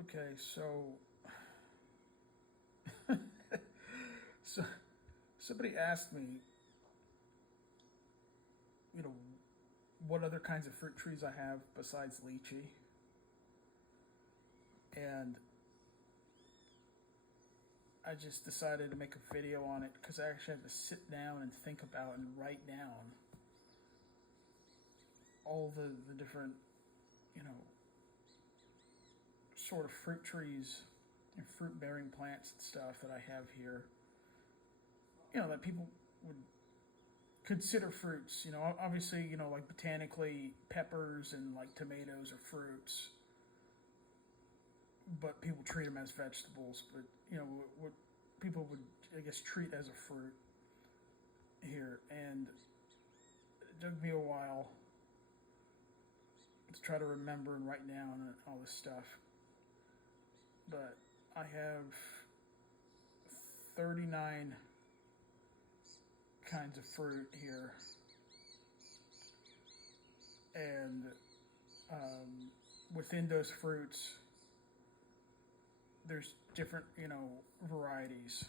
Okay, so somebody asked me, you know, what other kinds of fruit trees I have besides lychee, and I just decided to make a video on it because I actually had to sit down and think about and write down all the different, you know, sort of fruit trees and fruit bearing plants and stuff that I have here. You know, that people would consider fruits. You know, obviously, you know, like botanically, peppers and like tomatoes are fruits, but people treat them as vegetables. But you know, what people would, I guess, treat as a fruit here, and it took me a while to try to remember and write down all this stuff. But I have 39 kinds of fruit here, and within those fruits, there's different, you know, varieties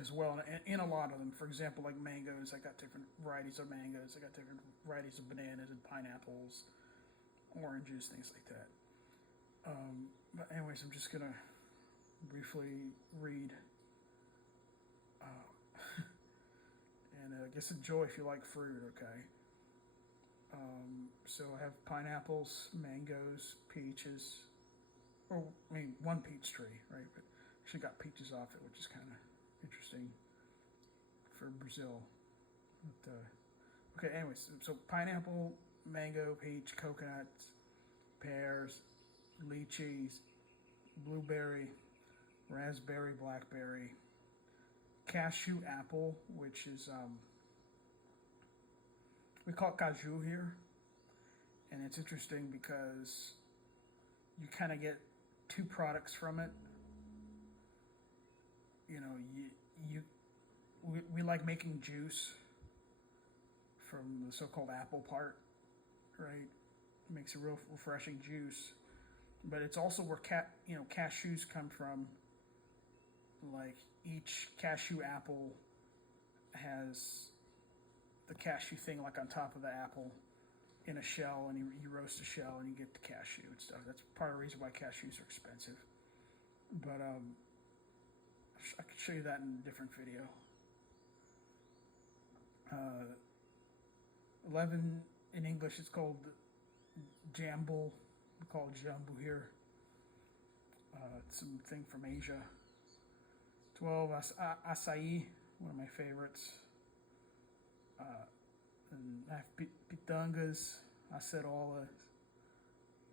as well. And in a lot of them, for example, like mangoes, I got different varieties of mangoes. I got different varieties of bananas and pineapples, oranges, things like that. But anyways, I'm just gonna briefly read, and I guess enjoy if you like fruit. Okay. So I have pineapples, mangoes, peaches. Or I mean, one peach tree, right? But actually got peaches off it, which is kind of interesting for Brazil. But, okay, anyways, so pineapple, mango, peach, coconut, pears, lychees, blueberry, raspberry, blackberry, cashew apple, which is we call it caju here, and it's interesting because you kind of get two products from it. You know, we like making juice from the so-called apple part, right? It makes a real refreshing juice, but it's also where cashews come from. Like each cashew apple has the cashew thing like on top of the apple in a shell, and you roast a shell and you get the cashew and stuff. That's part of the reason why cashews are expensive. But I could show you that in a different video. 11 in English, it's called jambu. We call it jambu here. It's something from Asia. 12 acai, one of my favorites. And I have pitangas, acerola,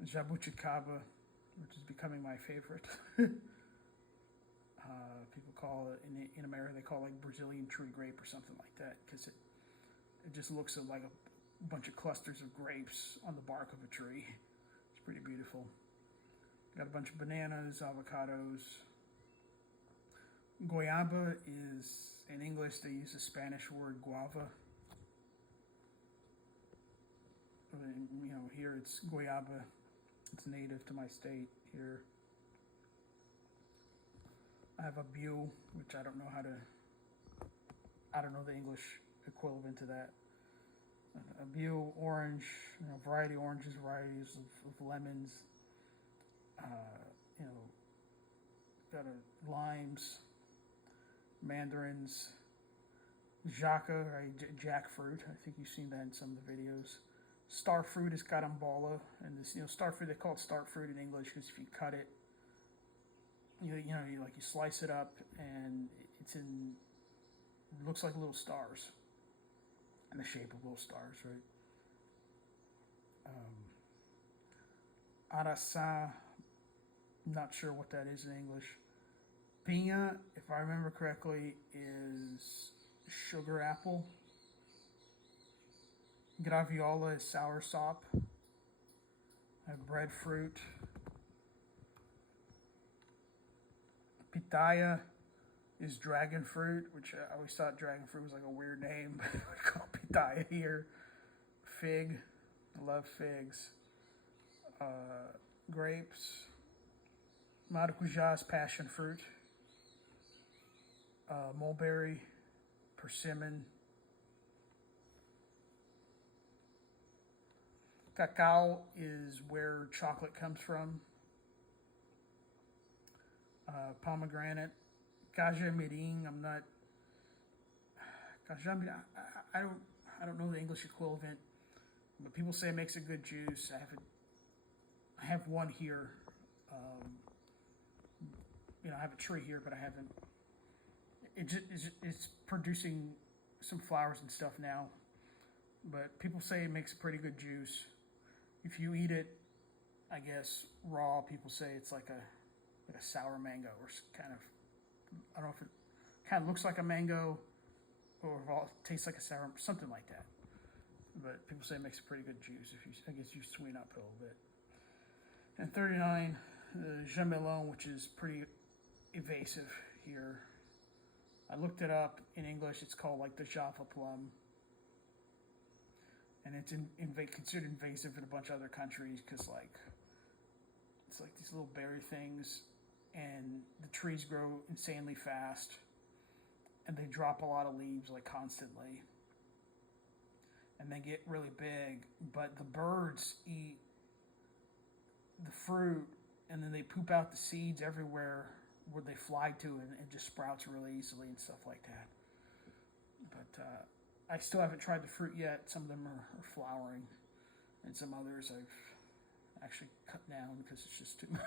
jabuticaba, which is becoming my favorite. People call it in America, they call it like Brazilian tree grape or something like that because it just looks like a bunch of clusters of grapes on the bark of a tree. It's pretty beautiful. Got a bunch of bananas, avocados. Goiaba is, in English, they use the Spanish word guava. You know, here it's goiaba. It's native to my state here. I have a bue, which I don't know the English equivalent to that. A bue orange, you know, variety of oranges, varieties of lemons. You know, got limes, mandarins, jaca, right, jackfruit. I think you've seen that in some of the videos. Star fruit is carambola, and this, you know, star fruit, they call it star fruit in English because if you cut it, you slice it up and it looks like little stars in the shape of little stars, right? Araçá, not sure what that is in English. Pinha, if I remember correctly, is sugar apple. Graviola is sour sop. I have breadfruit. Pitaya is dragon fruit, which I always thought dragon fruit was like a weird name, but we call it pitaya here. Fig, I love figs. Grapes, Maracuja's passion fruit, mulberry, persimmon, cacao is where chocolate comes from, pomegranate, Caja Mirim. I don't know the English equivalent, but people say it makes a good juice. I have one here. I have a tree here, but I haven't. It's producing some flowers and stuff now, but people say it makes a pretty good juice. If you eat it, I guess raw, people say it's like a sour mango or kind of. I don't know if it kind of looks like a mango or if it tastes like a sour, something like that. But people say it makes a pretty good juice if you sweeten up a little bit. And 39, the Jamelon, which is pretty evasive here. I looked it up in English. It's called like the Jaffa plum, and it's considered invasive in a bunch of other countries because it's like these little berry things, and the trees grow insanely fast, and they drop a lot of leaves like constantly, and they get really big. But the birds eat the fruit, and then they poop out the seeds everywhere where they fly to, and it just sprouts really easily and stuff like that. But I still haven't tried the fruit yet. Some of them are flowering, and some others I've actually cut down because it's just too much.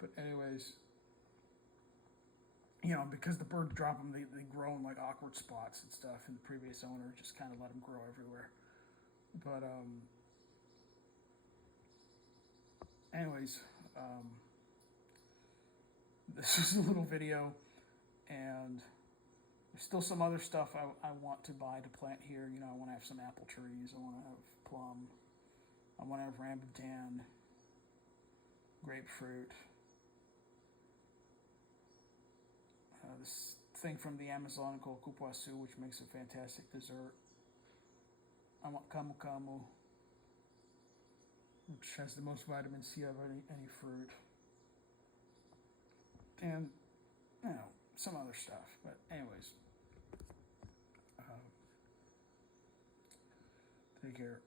But anyways, because the birds drop them, they grow in like awkward spots and stuff, and the previous owner just kind of let them grow everywhere. But anyways, this is a little video, and there's still some other stuff I want to buy to plant here. I want to have some apple trees. I want to have plum. I want to have rambutan, grapefruit. This thing from the Amazon called cupuaçu, which makes a fantastic dessert. I want camu camu, which has the most vitamin C of any fruit. And, some other stuff. But anyways, take care.